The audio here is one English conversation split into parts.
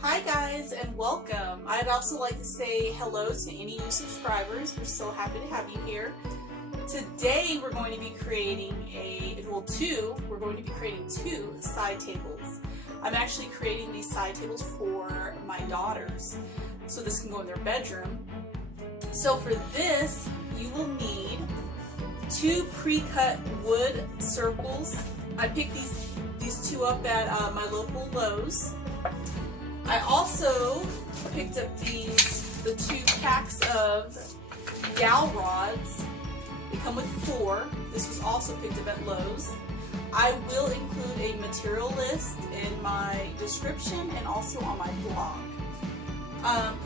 Hi guys and welcome. I'd also like to say hello to any new subscribers. We're so happy to have you here. Today we're going to be creating two side tables. I'm actually creating these side tables for my daughters so this can go in their bedroom. So for this you will need two pre-cut wood circles. I picked these two up at my local Lowe's. I also picked up the two packs of dowel rods. They come with 4. This was also picked up at Lowe's. I will include a material list in my description and also on my blog.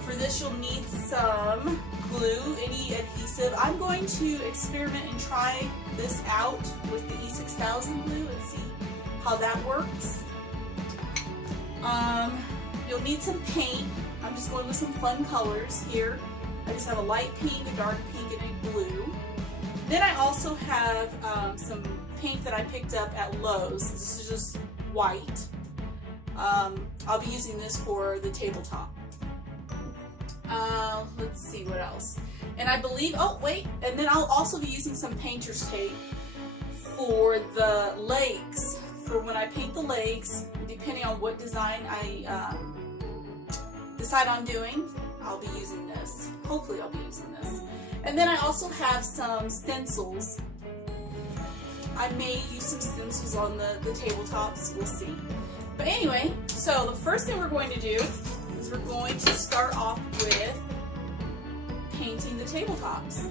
For this you'll need some glue, any adhesive. I'm going to experiment and try this out with the E6000 glue and see how that works. You'll need some paint. I'm just going with some fun colors here. I just have a light pink, a dark pink, and a blue. Then I also have some paint that I picked up at Lowe's. This is just white. I'll be using this for the tabletop. Let's see what else. And I believe, and then I'll also be using some painter's tape for the legs. For when I paint the legs, depending on what design I decide on doing, I'll be using this. Hopefully I'll be using this. And then I also have some stencils. I may use some stencils on the tabletops, we'll see. But anyway, so the first thing we're going to do is we're going to start off with painting the tabletops.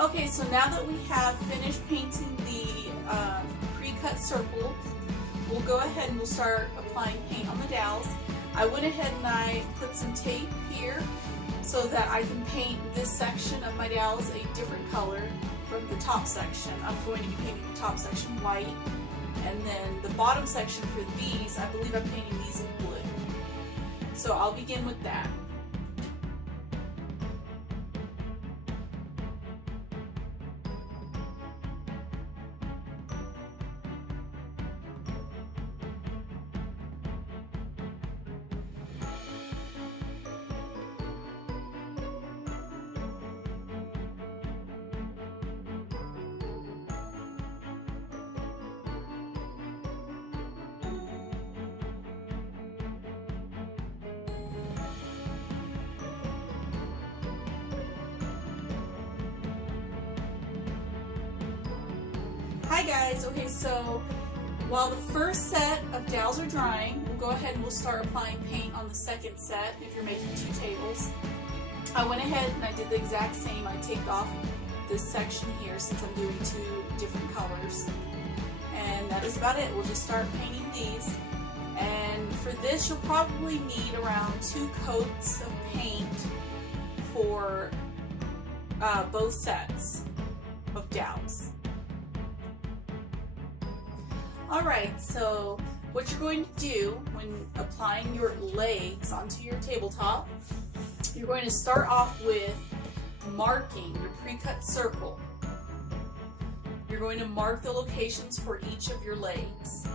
Okay, so now that we have finished painting the pre-cut circles, we'll go ahead and we'll start applying paint on the dowels. I went ahead and I put some tape here so that I can paint this section of my dowels a different color from the top section. I'm going to be painting the top section white, and then the bottom section for these, I believe I'm painting these in blue. So I'll begin with that. Hi guys, okay, so while the first set of dowels are drying, we'll go ahead and we'll start applying paint on the second set if you're making 2 tables. I went ahead and I did the exact same. I taped off this section here since I'm doing 2 different colors. And that is about it. We'll just start painting these. And for this you'll probably need around 2 coats of paint for both sets of dowels. Alright, so what you're going to do when applying your legs onto your tabletop, you're going to start off with marking your pre-cut circle. You're going to mark the locations for each of your legs.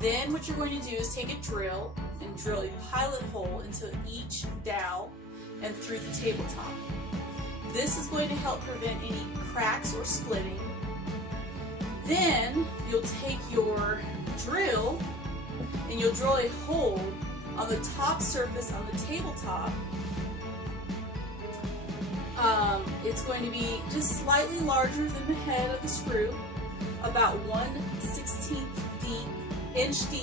Then what you're going to do is take a drill and drill a pilot hole into each dowel and through the tabletop. This is going to help prevent any cracks or splitting. Then you'll take your drill and you'll drill a hole on the top surface on the tabletop, it's going to be just slightly larger than the head of the screw, about 1/16 inch deep,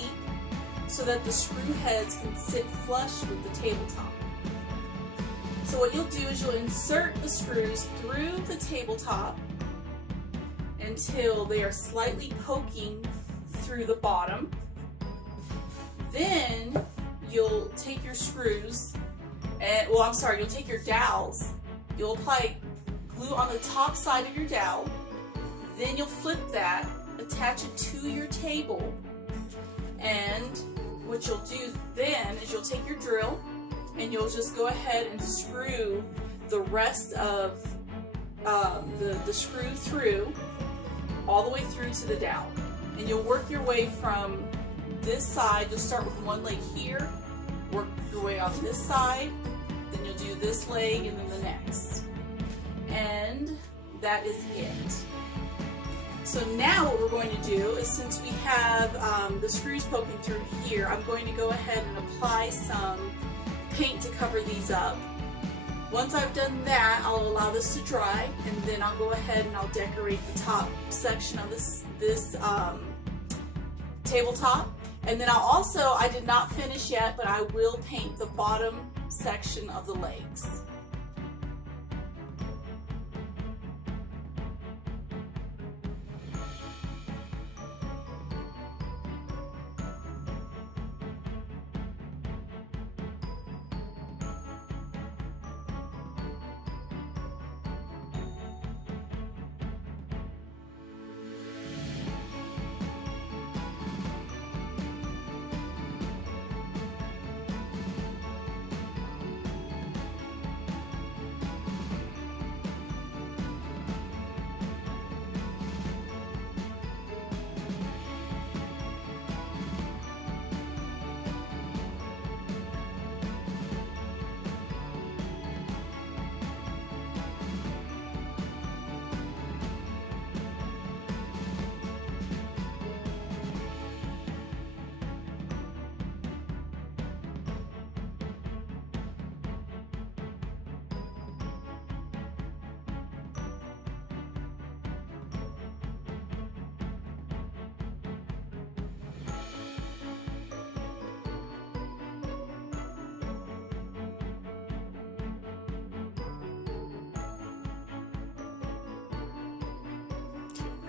so that the screw heads can sit flush with the tabletop. So what you'll do is you'll insert the screws through the tabletop until they are slightly poking through the bottom. Then you'll take your screws, and you'll take your dowels. You'll apply glue on the top side of your dowel. Then you'll flip that, attach it to your table, and what you'll do then is you'll take your drill and you'll just go ahead and screw the rest of the screw through, all the way through to the dowel. And you'll work your way from this side. You'll start with one leg here, work your way on this side, then you'll do this leg and then the next. And that is it. So now what we're going to do is, since we have the screws poking through here, I'm going to go ahead and apply some paint to cover these up. Once I've done that, I'll allow this to dry, and then I'll go ahead and I'll decorate the top section of this tabletop. And then I did not finish yet, but I will paint the bottom section of the legs.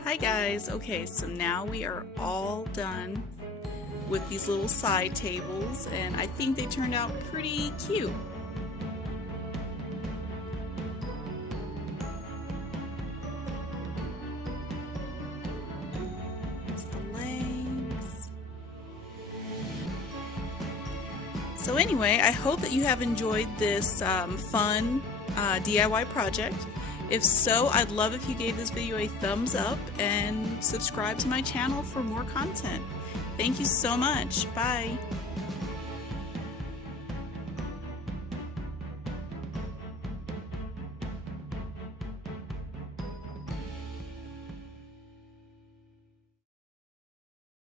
Hi guys, okay, so now we are all done with these little side tables, and I think they turned out pretty cute. Here's the legs. So anyway, I hope that you have enjoyed this fun DIY project. If so, I'd love if you gave this video a thumbs up and subscribe to my channel for more content. Thank you so much. Bye.